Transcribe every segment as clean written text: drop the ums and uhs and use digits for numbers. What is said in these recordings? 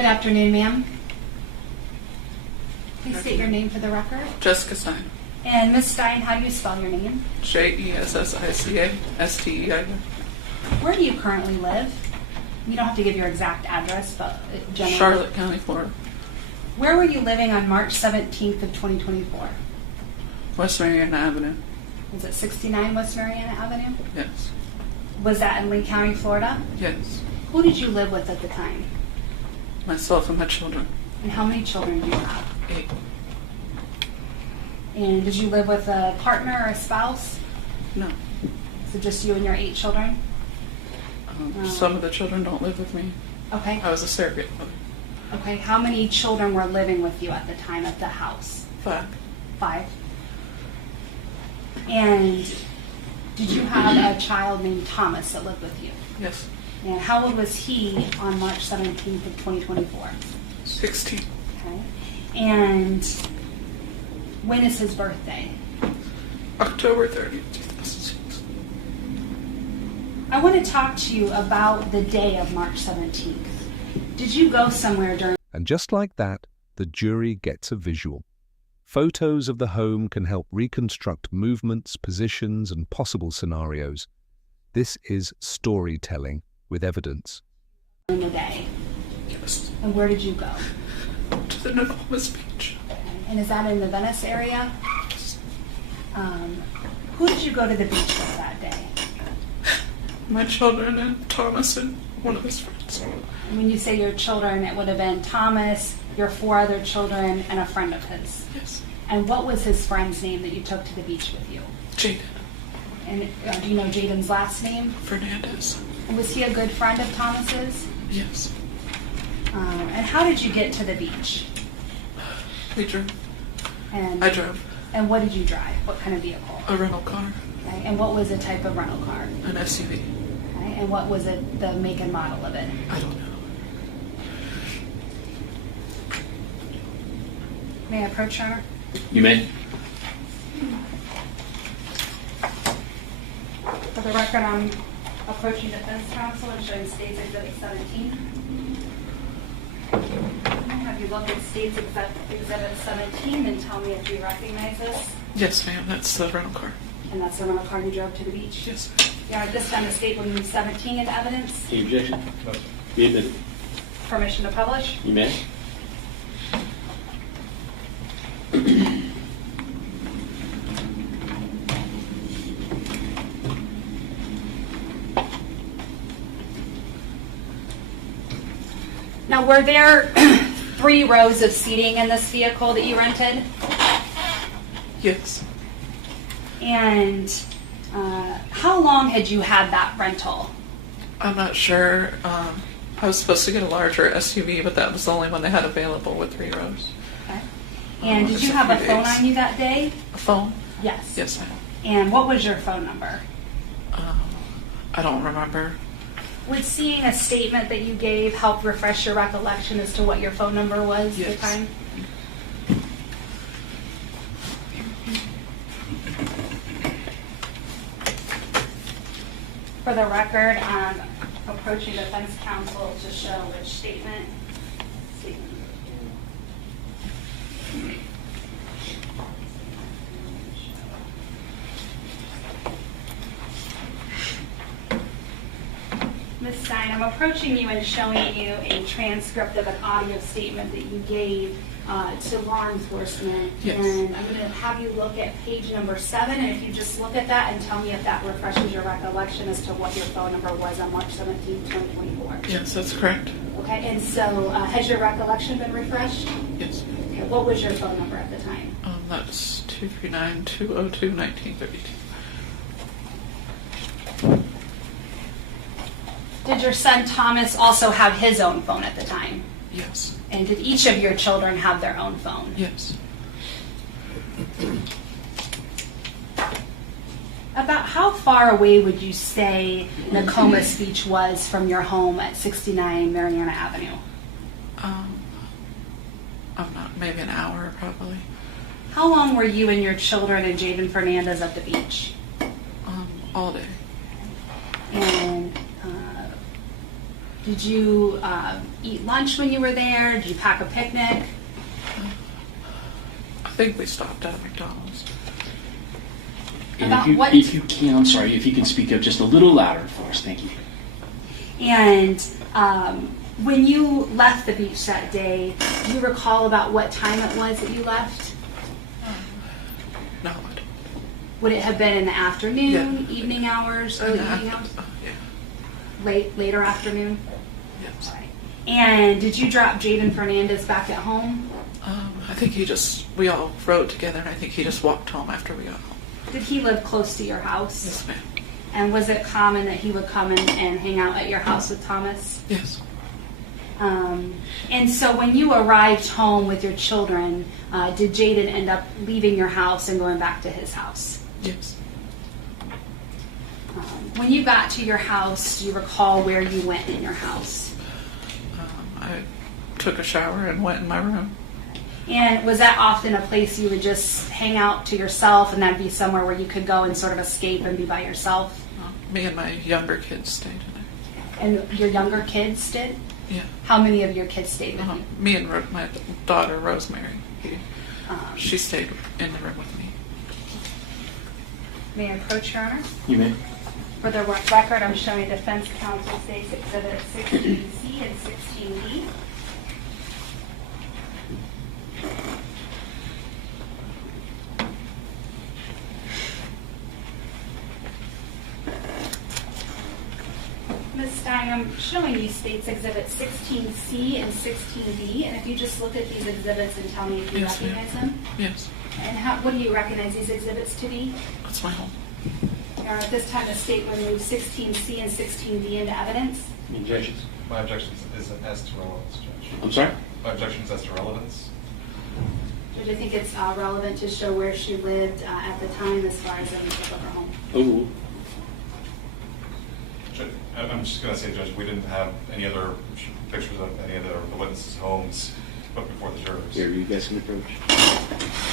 Good afternoon, ma'am. Please state your name for the record. Jessica Stein. And Ms. Stein, how do you spell your name? Jessica. Where do you currently live? You don't have to give your exact address, but generally. Charlotte County, Florida. Where were you living on March 17th of 2024? West Mariana Avenue. Was it 69 West Mariana Avenue? Yes. Was that in Lee County, Florida? Yes. Who did you live with at the time? Myself and my children. And how many children do you have? 8. And did you live with a partner or a spouse? No. So just you and your 8 children? Some of the children don't live with me. Okay. I was a surrogate mother. Okay. How many children were living with you at the time at the house? 5. 5. And did you have a child named Thomas that lived with you? Yes. And how old was he on March 17th of 2024? 16. Okay. And when is his birthday? October 30th, 2006. I want to talk to you about the day of March 17th. Did you go somewhere during... And just like that, the jury gets a visual. Photos of the home can help reconstruct movements, positions, and possible scenarios. This is storytelling with evidence. ...during the day? Yes. And where did you go? To the Nokomis Beach. Okay. And is that in the Venice area? Yes. Who did you go to the beach with that day? My children and Thomas and one of his friends. And when you say your children, it would have been Thomas, your 4 other children, and a friend of his. Yes. And what was his friend's name that you took to the beach with you? Jaden. And do you know Jaden's last name? Fernandez. And was he a good friend of Thomas's? Yes. And how did you get to the beach? We drove. And I drove. And what did you drive? What kind of vehicle? A rental car. Okay. And what was the type of rental car? An SUV. Okay. And what was it, the make and model of it? I don't know. May I approach her? You may. For the record, I'm approaching defense counsel and showing State's Exhibit 17. I'm going to have you look at State's Exhibit 17 and tell me if you recognize this. Yes, ma'am. That's the rental car. And that's the rental car you drove to the beach? Yes. Yeah, this time the State will move 17 into evidence. Any objection? Be admitted. Permission to publish? You may. Now, were there 3 rows of seating in this vehicle that you rented? Yes. And how long had you had that rental? I'm not sure. I was supposed to get a larger SUV, but that was the only one they had available with 3 rows. Okay. And did you have a phone on you that day? A phone? Yes. Yes, ma'am. And what was your phone number? I don't remember. Would seeing a statement that you gave help refresh your recollection as to what your phone number was at the Yes. time? For the record, I'm approaching defense counsel to show which statement. Ms. Stein, I'm approaching you and showing you a transcript of an audio statement that you gave to law enforcement. Yes. And I'm going to have you look at page number 7, and if you just look at that and tell me if that refreshes your recollection as to what your phone number was on March 17, 2024. Yes, that's correct. Okay, and so has your recollection been refreshed? Yes. Okay, what was your phone number at the time? That's 239-202-1932. Did your son Thomas also have his own phone at the time? Yes. And did each of your children have their own phone? Yes. About how far away would you say Nokomis Beach was from your home at 69 Mariana Avenue? I'm not, maybe an hour probably. How long were you and your children and Jaden Fernandez at the beach? All day. And Did you eat lunch when you were there? Did you pack a picnic? I think we stopped at McDonald's. And About if you, what- if you can, I'm sorry, if you can speak up just a little louder for us, thank you. And when you left the beach that day, do you recall about what time it was that you left? No, I don't. Would it have been in the afternoon, Yeah. evening hours, early evening hours? Yeah. Later afternoon? Yes. And did you drop Jaden Fernandez back at home? I think we all rode together, and I think he just walked home after we got home. Did he live close to your house? Yes, ma'am. And was it common that he would come and hang out at your house with Thomas? Yes. And so when you arrived home with your children, did Jaden end up leaving your house and going back to his house? Yes. When you got to your house, do you recall where you went in your house? I took a shower and went in my room. And was that often a place you would just hang out to yourself, and that'd be somewhere where you could go and sort of escape and be by yourself? Me and my younger kids stayed in there. And your younger kids did? Yeah. How many of your kids stayed with you? Me and my daughter, Rosemary. Um, She stayed in the room with me. May I approach, Your Honor? You may. For the record, I'm showing defense counsel states exhibit 16C and 16D. Ms. Stein, I'm showing you states exhibit 16C and 16D, and if you just look at these exhibits and tell me if you Yes, ma'am. recognize them. Yes. And what do you recognize these exhibits to be? That's my home. Your Honor, at this time, the state will move 16C and 16D into evidence. Any objections? My objection is as to relevance, Judge. I'm sorry? My objection is as to relevance. Judge, I think it's relevant to show where she lived at the time as far as the of her home. Oh, Judge, I'm just going to say, Judge, we didn't have any other pictures of any of the witnesses' homes put before the jurors. here, you guys can approach.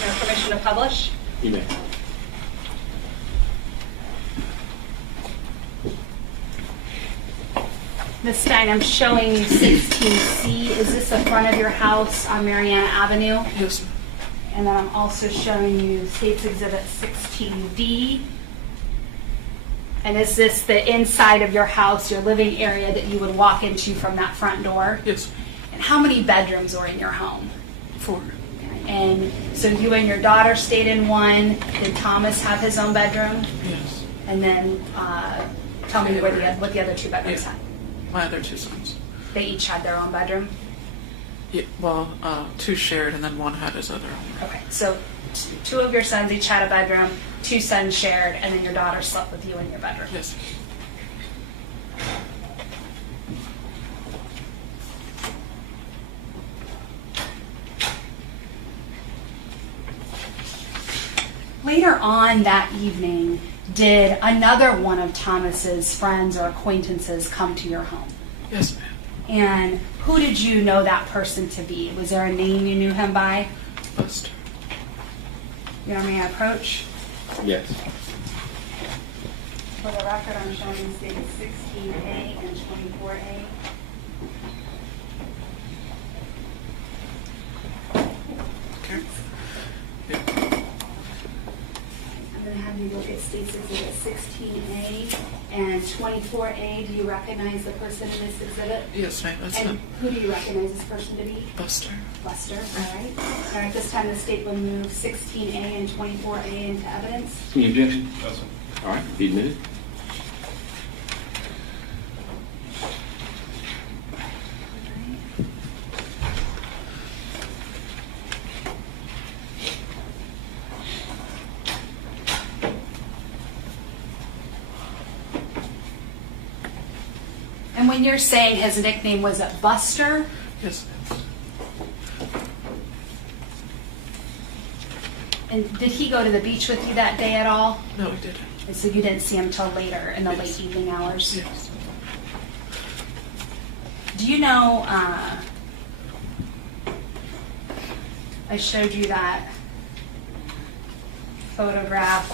Your permission to publish? You may. Ms. Stein, I'm showing you 16C. Is this the front of your house on Mariana Avenue? Yes. And then I'm also showing you State's Exhibit 16D. And is this the inside of your house, your living area that you would walk into from that front door? Yes. And how many bedrooms were in your home? 4. And so you and your daughter stayed in one. Did Thomas have his own bedroom? Yes. And then tell me what the other 2 bedrooms Yeah. had. My other 2 sons. They each had their own bedroom? Yeah, well, 2 shared, and then 1 had his other own. Okay, so 2 of your sons each had a bedroom, 2 sons shared, and then your daughter slept with you in your bedroom. Yes. Later on that evening, did another one of Thomas's friends or acquaintances come to your home? Yes, ma'am. And who did you know that person to be? Was there a name you knew him by? Buster. You know, may I approach? Yes. For the record, I'm showing states 16A and 24A. Okay. Yeah. I'm going to have you look at states exhibit 16A and 24A. Do you recognize the person in this exhibit? Yes, ma'am. That's And not who do you recognize this person to be? Buster. Buster, all right. All right, this time the state will move 16A and 24A into evidence. Any objection? No, sir. All right, be admitted. And when you're saying his nickname was Buster, Yes. and did he go to the beach with you that day at all? No, we didn't. And so you didn't see him till later in the Yes. late evening hours? Yes. Do you know, I showed you that photograph,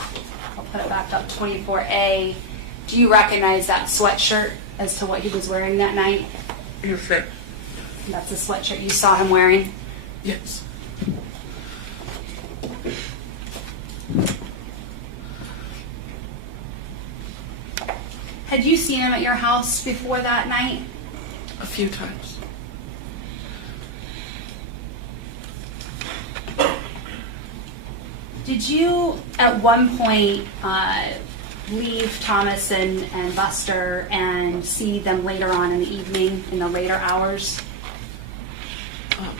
I'll put it back up, 24A. Do you recognize that sweatshirt as to what he was wearing that night? Yes, ma'am. That's the sweatshirt you saw him wearing? Yes. Had you seen him at your house before that night? A few times. Did you at one point leave Thomas and Buster and see them later on in the evening, in the later hours?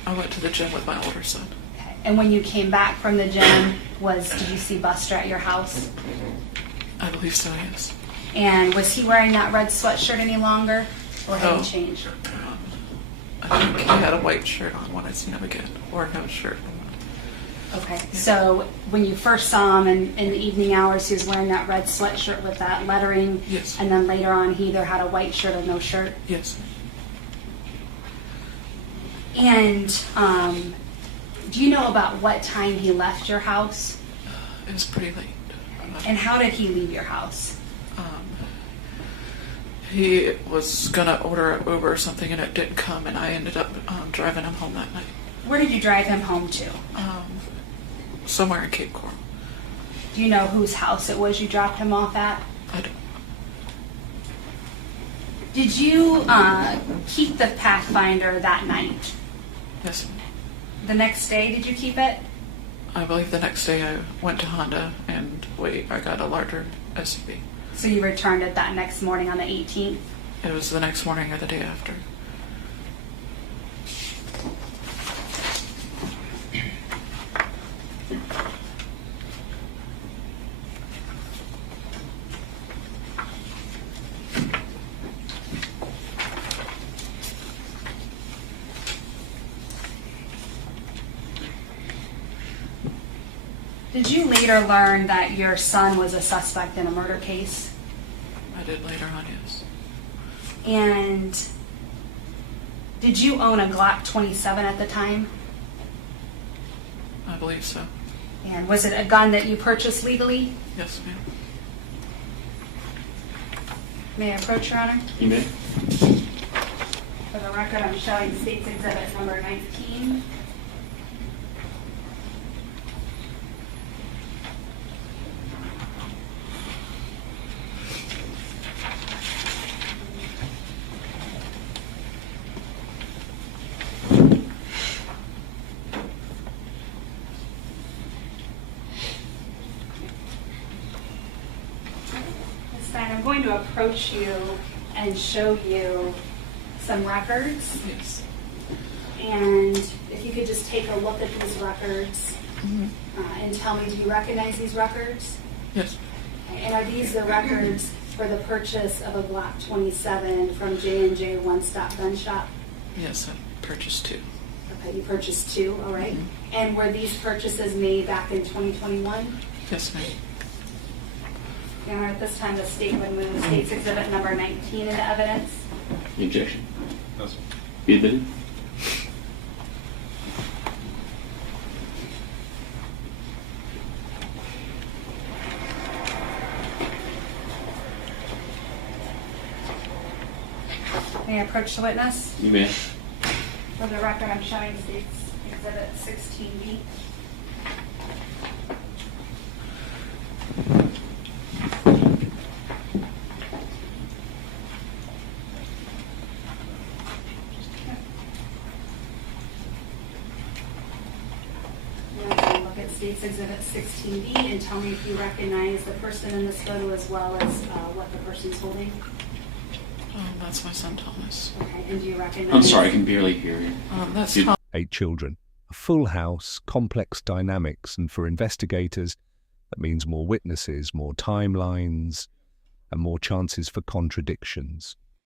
I went to the gym with my older son. Okay. And when you came back from the gym, did you see Buster at your house? I believe so, yes. And was he wearing that red sweatshirt any longer? Or had No. he changed? I think he had a white shirt on when I seen him again, or no shirt. Okay. So when you first saw him in the evening hours, he was wearing that red sweatshirt with that lettering? Yes. And then later on, he either had a white shirt or no shirt? Yes. And do you know about what time he left your house? It was pretty late. And how did he leave your house? He was gonna order an Uber or something, and it didn't come, and I ended up driving him home that night. Where did you drive him home to? Somewhere in Cape Coral. Do you know whose house it was you dropped him off at? I don't. Did you keep the Pathfinder that night? Yes. The next day, did you keep it? I believe the next day I went to Honda and I got a larger SUV. So you returned it that next morning on the 18th? It was the next morning or the day after. Did you later learn that your son was a suspect in a murder case? I did later on, yes. And did you own a Glock 27 at the time? I believe so. And was it a gun that you purchased legally? Yes, ma'am. May I approach, Your Honor? You may. For the record, I'm showing State's Exhibit number 19. I'm going to approach you and show you some records. Yes. And if you could just take a look at these records and tell me, do you recognize these records? Yes. And are these the records for the purchase of a Glock 27 from J&J One Stop Gun Shop? Yes, I purchased two. Okay, you purchased two, all right. And were these purchases made back in 2021? Yes, ma'am. Your Honor, at this time, the state would move State's Exhibit number 19 into evidence. Any objection? No, sir. Be admitted. approach the witness? You may. For the record, I'm showing State's Exhibit 16B. Look at State's Exhibit 16B and tell me if you recognize the person in this photo as well as what the person's holding. Oh, that's my son Thomas. Okay, and do you recognize? I'm sorry, I can barely hear you. That's Did- Tom. 8 children, a full house, complex dynamics, and for investigators, that means more witnesses, more timelines, and more chances for contradictions.